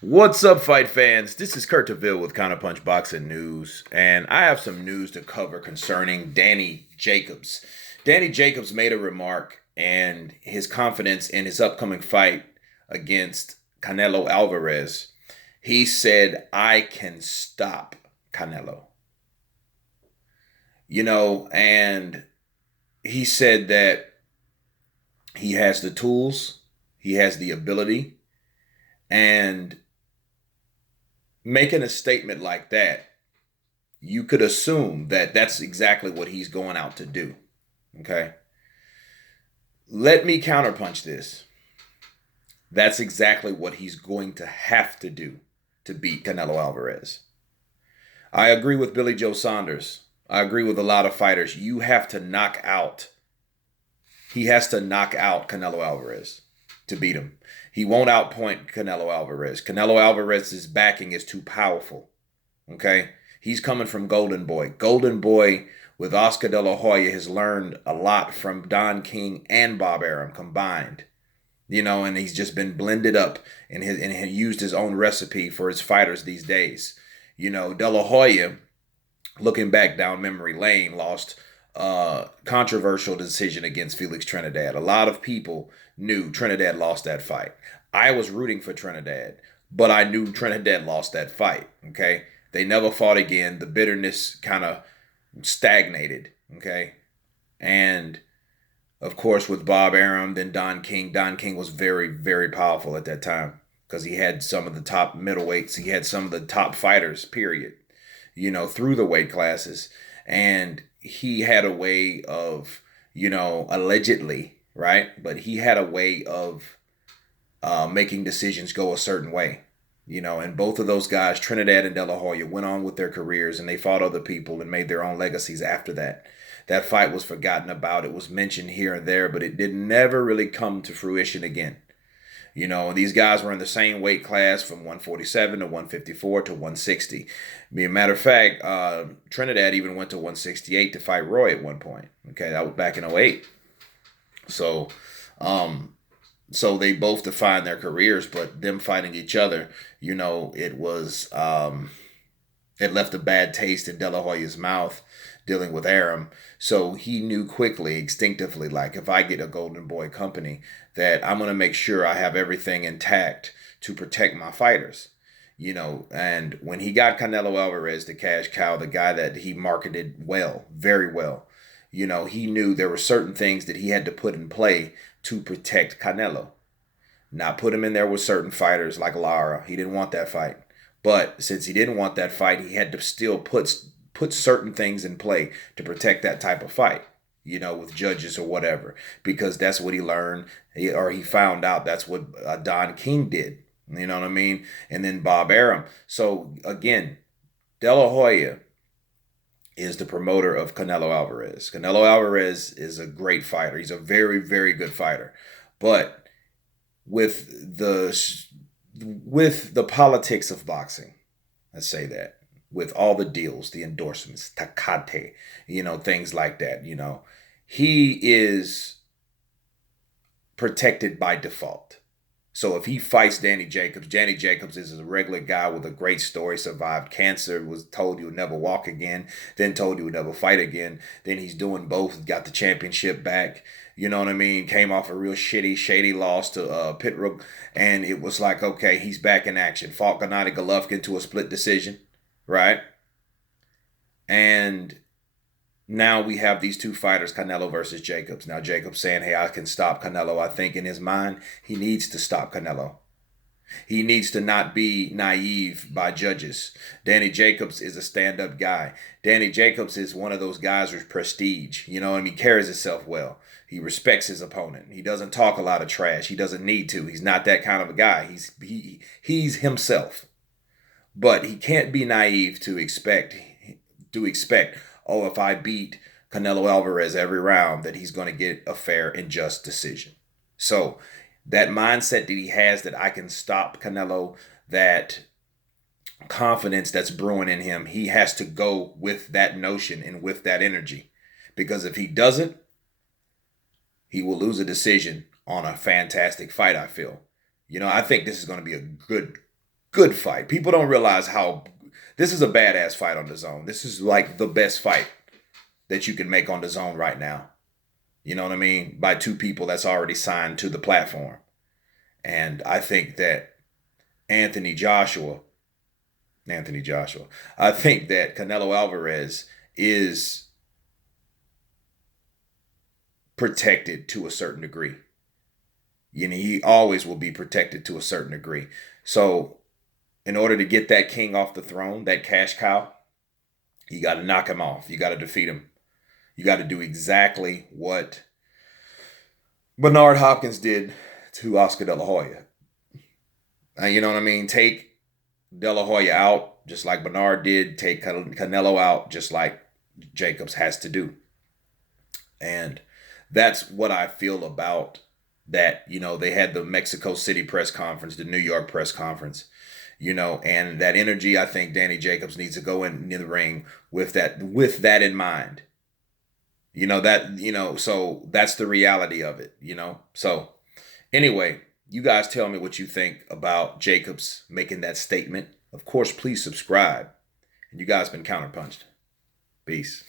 What's up, fight fans? This is Kurt DeVille with Counterpunch Boxing News, and I have some news to cover concerning Danny Jacobs. Danny Jacobs made a remark and his confidence in his upcoming fight against Canelo Alvarez. He said, I can stop Canelo. And he said that he has the tools, he has the ability, and making a statement like that, you could assume that that's exactly what he's going out to do. Okay? Let me counterpunch this. That's exactly what he's going to have to do to beat Canelo Alvarez. I agree with Billy Joe Saunders. I agree with a lot of fighters. You have to knock out. He has to knock out Canelo Alvarez to beat him. He won't outpoint Canelo Alvarez. Canelo Alvarez's backing is too powerful. Okay? He's coming from Golden Boy. Golden Boy with Oscar De La Hoya has learned a lot from Don King and Bob Arum combined. And he's just been blended up and used his own recipe for his fighters these days. De La Hoya, looking back down memory lane, lost controversial decision against Felix Trinidad. A lot of people knew Trinidad lost that fight. I was rooting for Trinidad, but I knew Trinidad lost that fight. Okay, they never fought again. The bitterness kind of stagnated. Okay, and of course with Bob Arum, then Don King. Don King was very, very powerful at that time because he had some of the top middleweights. He had some of the top fighters. Period. Through the weight classes, and he had a way of, allegedly, right? But he had a way of making decisions go a certain way, and both of those guys, Trinidad and De La Hoya, went on with their careers and they fought other people and made their own legacies after that. That fight was forgotten about. It was mentioned here and there, but it did never really come to fruition again. These guys were in the same weight class from 147 to 154 to 160. Matter of fact, Trinidad even went to 168 to fight Roy at one point. Okay, that was back in '08. So, so they both defined their careers, but them fighting each other, it was, it left a bad taste in De La Hoya's mouth dealing with Arum. So he knew quickly, instinctively, like if I get a Golden Boy company, that I'm going to make sure I have everything intact to protect my fighters. And when he got Canelo Alvarez, the cash cow, the guy that he marketed well, very well, he knew there were certain things that he had to put in play to protect Canelo. Not put him in there with certain fighters like Lara. He didn't want that fight. But since he didn't want that fight, he had to still put certain things in play to protect that type of fight, with judges or whatever, because that's what he learned, or he found out that's what Don King did. You know what I mean? And then Bob Arum. So again, De La Hoya is the promoter of Canelo Alvarez. Canelo Alvarez is a great fighter. He's a very, very good fighter. But with the politics of boxing, let's say that, with all the deals, the endorsements, Takate, things like that, he is protected by default. So if he fights Danny Jacobs is a regular guy with a great story, survived cancer, was told he would never walk again, then told he would never fight again. Then he's doing both, got the championship back. You know what I mean? Came off a real shady loss to Pittsburgh, and it was like, okay, he's back in action. Fought Gennady Golovkin to a split decision, right? And now we have these two fighters, Canelo versus Jacobs. Now Jacobs saying, hey, I can stop Canelo. I think in his mind, he needs to stop Canelo. He needs to not be naive by judges. Danny Jacobs is a stand-up guy. Danny Jacobs is one of those guys with prestige. He carries himself well. He respects his opponent. He doesn't talk a lot of trash. He doesn't need to. He's not that kind of a guy. He's himself. But he can't be naive to expect, oh, if I beat Canelo Alvarez every round, that he's going to get a fair and just decision. So that mindset that he has, that I can stop Canelo, that confidence that's brewing in him, he has to go with that notion and with that energy. Because if he doesn't, he will lose a decision on a fantastic fight, I feel. I think this is going to be a good good fight. People don't realize how this is a badass fight on the zone. This is like the best fight that you can make on the zone right now. You know what I mean? By two people that's already signed to the platform. And I think that Anthony Joshua, I think that Canelo Alvarez is protected to a certain degree. You know, he always will be protected to a certain degree. So in order to get that king off the throne, that cash cow, you got to knock him off. You got to defeat him. You got to do exactly what Bernard Hopkins did to Oscar De La Hoya. You know what I mean? Take De La Hoya out, just like Bernard did. Take Canelo out, just like Jacobs has to do. And that's what I feel about that. You know, they had the Mexico City press conference, the New York press conference, you know, and that energy, I think Danny Jacobs needs to go in the ring with that in mind. You know, so that's the reality of it, you know? So anyway, you guys tell me what you think about Jacobs making that statement. Of course, please subscribe. And you guys been counterpunched. Peace.